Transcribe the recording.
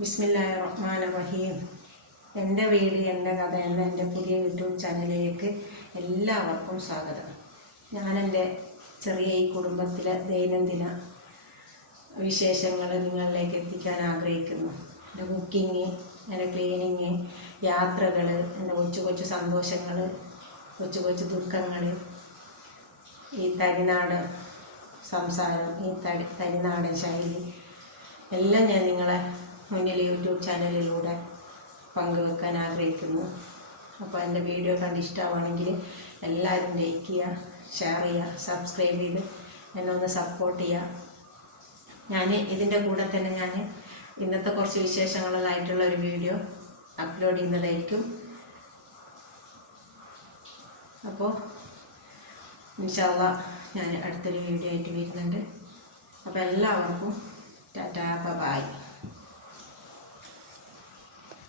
ബിസ്മില്ലാഹിർറഹ്മാനിർറഹീം. എൻ്റെ വീട് എൻ്റെ കഥ എന്ന എൻ്റെ പുതിയ യൂട്യൂബ് ചാനലിലേക്ക് എല്ലാവർക്കും സ്വാഗതം. ഞാനെൻ്റെ ചെറിയ ഈ കുടുംബത്തിലെ ദൈനംദിന വിശേഷങ്ങൾ നിങ്ങളിലേക്ക് എത്തിക്കാൻ ആഗ്രഹിക്കുന്നു. എൻ്റെ കുക്കിങ്, എൻ്റെ ക്ലീനിങ്, യാത്രകൾ, എൻ്റെ കൊച്ചു കൊച്ചു സന്തോഷങ്ങൾ, കൊച്ചു കൊച്ചു ദുഃഖങ്ങൾ, ഈ തനിനാട് സംസാരം, ഈ തനിനാടൻ ശൈലി എല്ലാം ഞാൻ നിങ്ങളെ മുന്നിൽ യൂട്യൂബ് ചാനലിലൂടെ പങ്കുവെക്കാൻ ആഗ്രഹിക്കുന്നു. അപ്പോൾ എൻ്റെ വീഡിയോ കണ്ട് ഇഷ്ടമാണെങ്കിൽ എല്ലാവരും ലൈക്ക് ചെയ്യുക, ഷെയർ ചെയ്യുക, സബ്സ്ക്രൈബ് ചെയ്ത് എന്നെ ഒന്ന് സപ്പോർട്ട് ചെയ്യുക. ഞാൻ ഇതിൻ്റെ കൂടെ തന്നെ ഞാൻ ഇന്നത്തെ കുറച്ച് വിശേഷങ്ങളായിട്ടുള്ള ഒരു വീഡിയോ അപ്ലോഡ് ചെയ്യുന്നതായിരിക്കും. അപ്പോൾ ഇൻഷാ അല്ലാഹ് ഞാൻ അടുത്തൊരു വീഡിയോ ആയിട്ട് വരുന്നുണ്ട്. അപ്പോൾ എല്ലാവർക്കും ടാറ്റാ, ബൈ.